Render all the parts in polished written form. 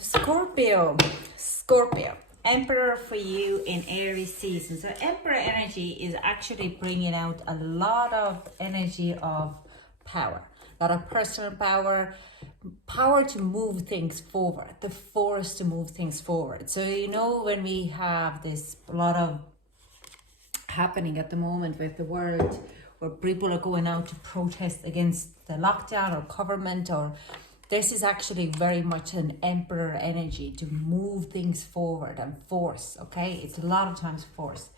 Scorpio, Emperor for you in Aries season. So Emperor energy is actually bringing out a lot of energy of power, a lot of personal power, power to move things forward, the force to move things forward. So you know, when we have this a lot of happening at the moment with the world, where people are going out to protest against the lockdown or government, or this is actually very much an emperor energy to move things forward and force. Okay, it's a lot of times force,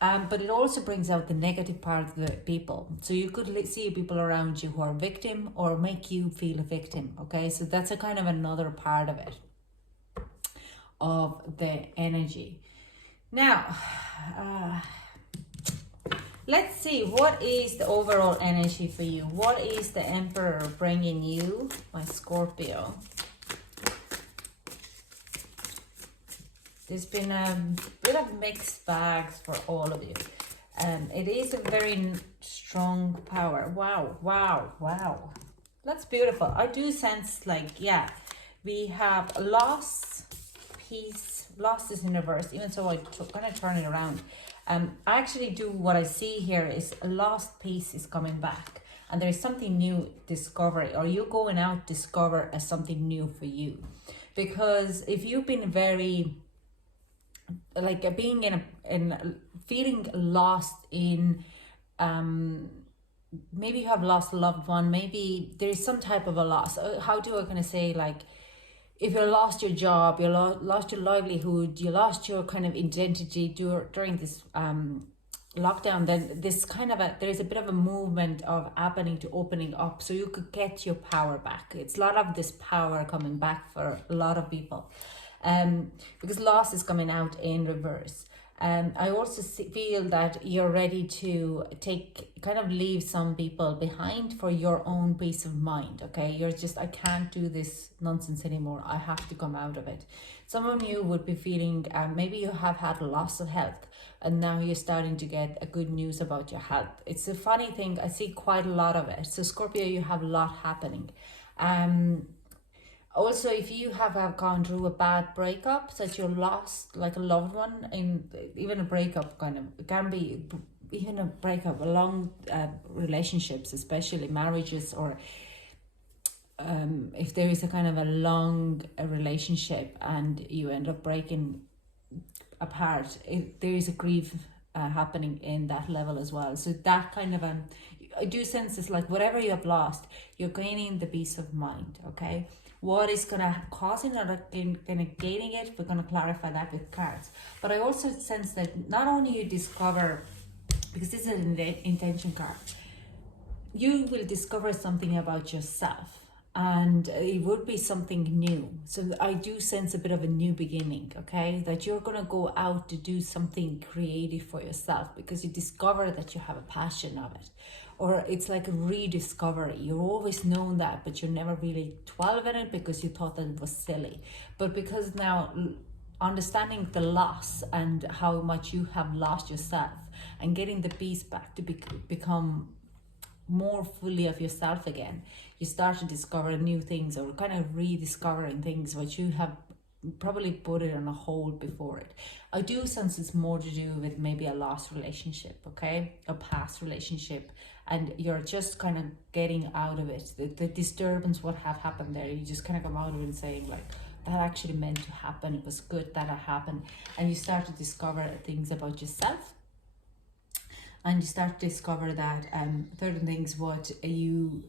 but it also brings out the negative part of the people. So you could see people around you who are victim or make you feel a victim. Okay, so that's a kind of another part of it, of the energy. Now let's see, what is the overall energy for you? What is the Emperor bringing you, my Scorpio? There's been a bit of mixed bags for all of you. It is a very strong power. Wow. That's beautiful. I do sense like, yeah, we have loss, peace. Loss is in reverse, even so I'm going to turn it around. I actually do, what I see here is a lost piece is coming back, and there's something new, discovery, or you going out discover as something new for you. Because if you've been very like being in feeling lost in maybe you have lost a loved one, maybe there's some type of a loss. How do I gonna say, like, if you lost your job, you lost your livelihood, you lost your kind of identity during this lockdown, then this kind of there's a bit of a movement of happening to opening up, so you could get your power back. It's a lot of this power coming back for a lot of people, because loss is coming out in reverse. I also feel that you're ready to leave some people behind for your own peace of mind. Okay, you're just, I can't do this nonsense anymore. I have to come out of it. Some of you would be feeling, maybe you have had a loss of health, and now you're starting to get a good news about your health. It's a funny thing. I see quite a lot of it. So Scorpio, you have a lot happening. Also, if you have gone through a bad breakup, that you lost like a loved one, in even a breakup kind of, it can be even a breakup, long relationships, especially marriages, or if there is a kind of a long relationship and you end up breaking apart, there is a grief happening in that level as well. So that kind of I do sense it's like whatever you have lost, you're gaining the peace of mind. Okay, what is gonna causing or gonna gaining it, we're gonna clarify that with cards. But I also sense that not only you discover, because this is an intention card, you will discover something about yourself, and it would be something new. So I do sense a bit of a new beginning. Okay, that you're gonna go out to do something creative for yourself, because you discover that you have a passion of it, or it's like a rediscovery. You've always known that, but you never really dwelled in it because you thought that it was silly. But because now understanding the loss and how much you have lost yourself, and getting the peace back to become more fully of yourself again, you start to discover new things, or kind of rediscovering things which you have probably put it on a hold before it. I do sense it's more to do with maybe a lost relationship, okay, a past relationship, and you're just kind of getting out of it. The disturbance, what have happened there, you just kind of come out of it and saying like, that actually meant to happen, it was good that it happened. And you start to discover things about yourself, and you start to discover that certain things what you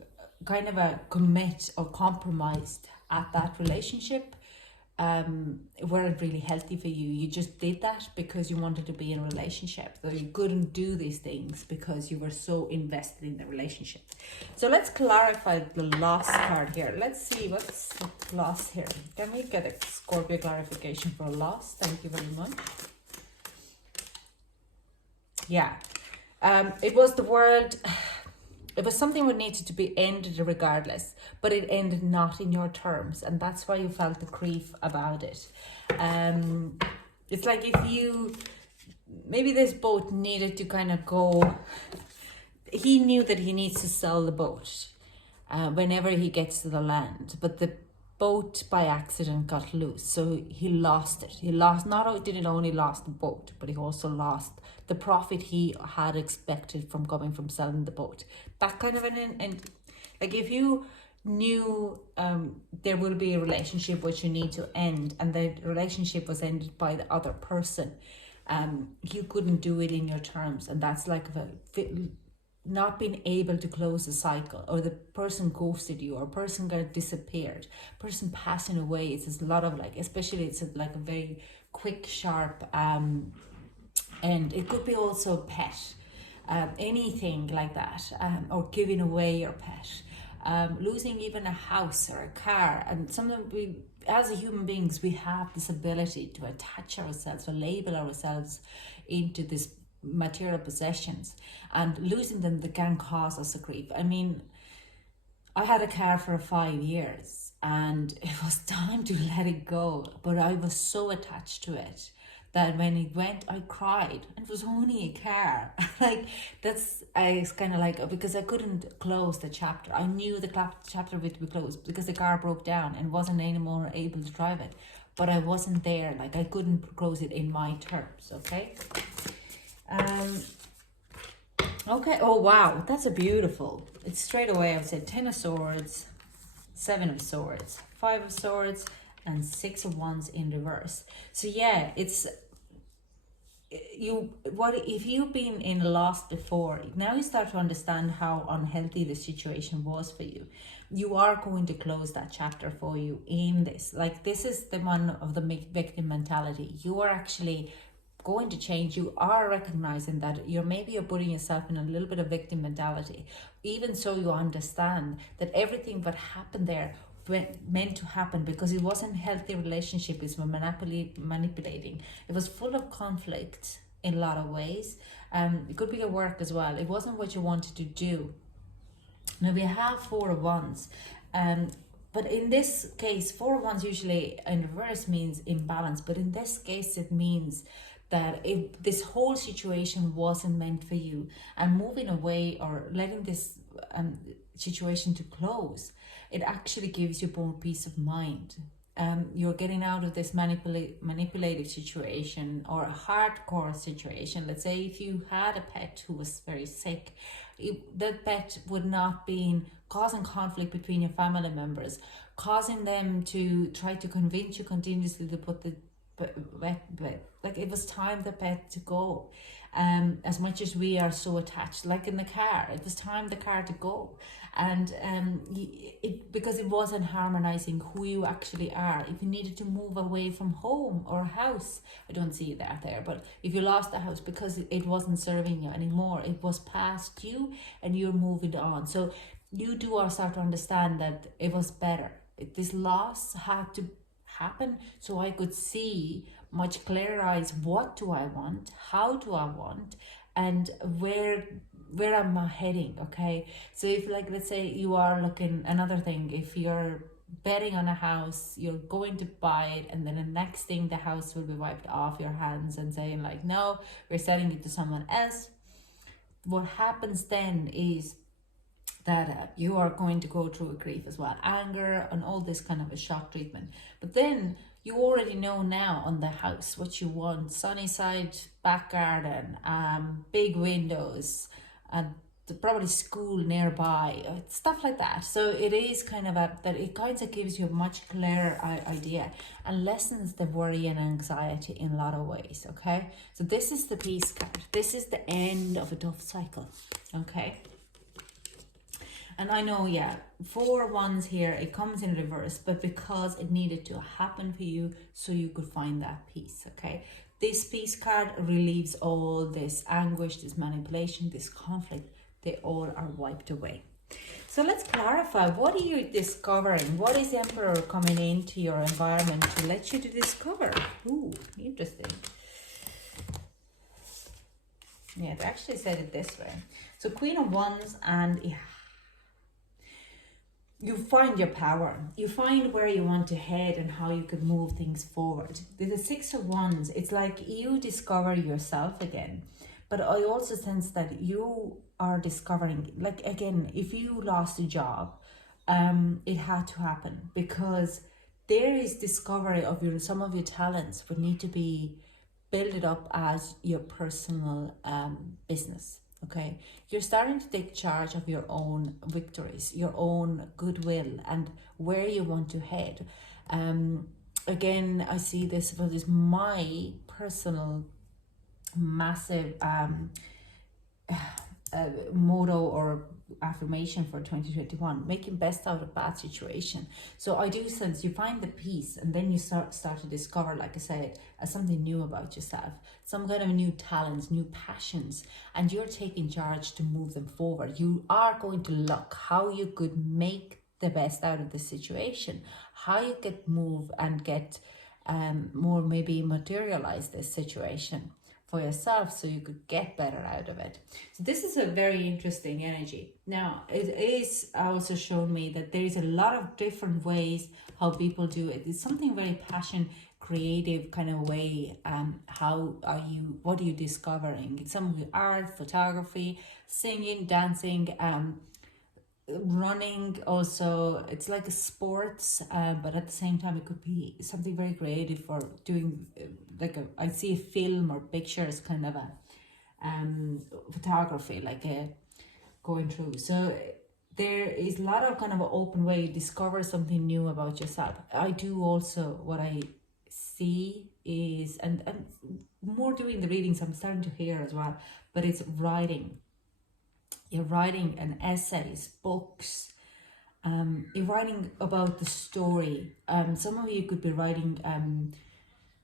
kind of commit or compromised at that relationship weren't really healthy for you. You just did that because you wanted to be in a relationship, so you couldn't do these things because you were so invested in the relationship. So let's clarify the loss card here. Let's see what's the loss here. Can we get a Scorpio clarification for a loss? Thank you very much. Yeah, it was the world. It was something that needed to be ended regardless, but it ended not in your terms, and that's why you felt the grief about it. It's like if you, maybe this boat needed to kind of go, he knew that he needs to sell the boat whenever he gets to the land, but boat by accident got loose, so he lost it. He lost, not only did it only lost the boat, but he also lost the profit he had expected from coming from selling the boat. That kind of and like if you knew there will be a relationship which you need to end, and the relationship was ended by the other person, you couldn't do it in your terms, and that's like not being able to close the cycle, or the person ghosted you, or person got disappeared, person passing away. It's a lot of like, especially it's like a very quick, sharp, and it could be also pet, anything like that, or giving away your pet, losing even a house or a car. And something we, as a human beings, we have this ability to attach ourselves or label ourselves into this material possessions, and losing them, that can cause us a grief. I mean, I had a car for 5 years and it was time to let it go, but I was so attached to it that when it went, I cried, and it was only a car. Like that's, I was kind of like, because I couldn't close the chapter. I knew the chapter would be closed because the car broke down and wasn't anymore able to drive it, but I wasn't there. Like I couldn't close it in my terms. Okay. Okay, oh wow, that's a beautiful. It's straight away I would say 10 of Swords, 7 of Swords, 5 of Swords, and 6 of Wands in reverse. So yeah, it's you, what if you've been in a loss before, now you start to understand how unhealthy the situation was for you. You are going to close that chapter for you in this. Like this is the one of the victim mentality. You are actually going to change. You are recognizing that you're putting yourself in a little bit of victim mentality. Even so, you understand that everything that happened there meant to happen because it wasn't a healthy relationship. It's manipulating. It was full of conflict in a lot of ways. It could be at work as well. It wasn't what you wanted to do. Now we have 4 of Wands, but in this case, 4 of Wands usually in reverse means imbalance, but in this case it means that if this whole situation wasn't meant for you, and moving away or letting this situation to close, it actually gives you more peace of mind. You're getting out of this manipulative situation or a hardcore situation. Let's say if you had a pet who was very sick, that pet would not be causing conflict between your family members, causing them to try to convince you continuously to put the like it was time the pet to go. As much as we are so attached, like in the car, it was time the car to go, and because it wasn't harmonizing who you actually are. If you needed to move away from home or house, I don't see that there, but if you lost the house because it wasn't serving you anymore, it was past you and you're moving on. So you do all start to understand that it was better. This loss had to happen so I could see much clearer eyes, what do I want, how do I want, and where am I heading. Okay, so if, like, let's say you are looking, another thing, if you're betting on a house, you're going to buy it, and then the next thing the house will be wiped off your hands and saying like, no, we're selling it to someone else. What happens then is that you are going to go through a grief as well, anger and all this kind of a shock treatment. But then you already know now on the house what you want: sunny side, back garden, big windows, and probably school nearby, stuff like that. So it is kind of that it kind of gives you a much clearer idea and lessens the worry and anxiety in a lot of ways. Okay, so this is the Peace card. This is the end of a tough cycle. Okay. And I know, yeah, 4 Wands here, it comes in reverse, but because it needed to happen for you so you could find that peace, okay? This Peace card relieves all this anguish, this manipulation, this conflict. They all are wiped away. So let's clarify, what are you discovering? What is the Emperor coming into your environment to let you to discover? Ooh, interesting. Yeah, they actually said it this way. So Queen of Wands, and yeah, you find your power. You find where you want to head and how you could move things forward. With the 6 of Wands, it's like you discover yourself again. But I also sense that you are discovering, like, again, if you lost a job, it had to happen, because there is discovery of some of your talents would need to be built up as your personal business. Okay, you're starting to take charge of your own victories, your own goodwill, and where you want to head. Again, I see this as my personal massive motto or affirmation for 2021: making best out of bad situation. So I do sense you find the peace, and then you start to discover, like I said, something new about yourself, some kind of new talents, new passions, and you're taking charge to move them forward. You are going to look how you could make the best out of the situation, how you could move and get more, maybe materialize this situation for yourself so you could get better out of it. So this is a very interesting energy. Now, it is also shown me that there is a lot of different ways how people do it. It's something very passion, creative kind of way. What are you discovering? It's some art, photography, singing, dancing, running. Also, it's like a sports, but at the same time it could be something very creative for doing I see a film or pictures, kind of a photography, like a going through. So there is a lot of kind of an open way to discover something new about yourself. I do also, what I see is, and more doing the readings I'm starting to hear as well, but it's writing. You're writing an essays, books. You're writing about the story. Some of you could be writing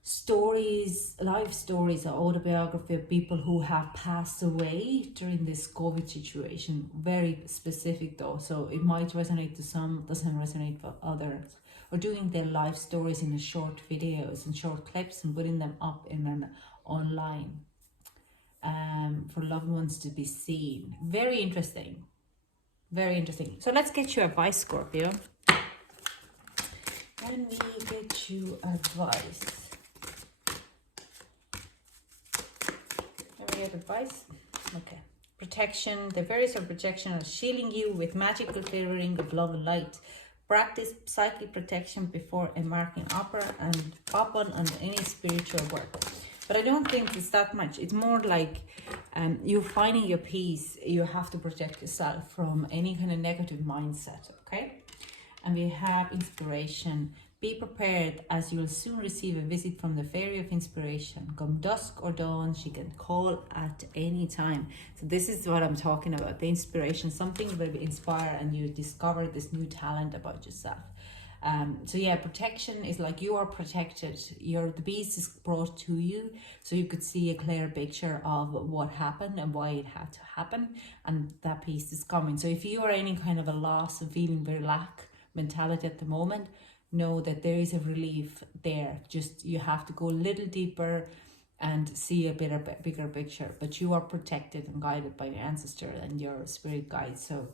stories, life stories, or autobiography of people who have passed away during this COVID situation. Very specific though, so it might resonate to some, doesn't resonate for others. Or doing their life stories in a short videos and short clips and putting them up in an online. For loved ones to be seen. Very interesting. Very interesting. So let's get you advice, Scorpio. Can we get you advice? Can we get advice? Okay. Protection. The various of protection are shielding you with magical clearing of love and light. Practice psychic protection before embarking upon any spiritual work. But I don't think it's that much. It's more like you're finding your peace. You have to protect yourself from any kind of negative mindset, okay? And we have inspiration. Be prepared, as you will soon receive a visit from the fairy of inspiration. Come dusk or dawn, she can call at any time. So this is what I'm talking about. The inspiration, something will inspire and you discover this new talent about yourself. So yeah, protection is like you are protected. The beast is brought to you, so you could see a clear picture of what happened and why it had to happen, and that piece is coming. So if you are any kind of a loss of feeling very lack mentality at the moment, know that there is a relief there. Just you have to go a little deeper and see a bigger picture. But you are protected and guided by your ancestor and your spirit guides. So,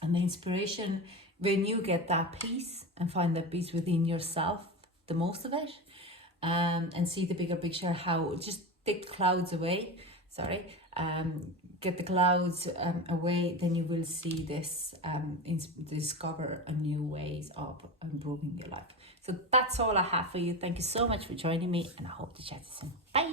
and the inspiration, when you get that peace and find that peace within yourself, the most of it, and see the bigger picture, how just take the clouds away, get the clouds away, then you will see this, discover a new ways of improving your life. So that's all I have for you. Thank you so much for joining me, and I hope to chat to you soon. Bye.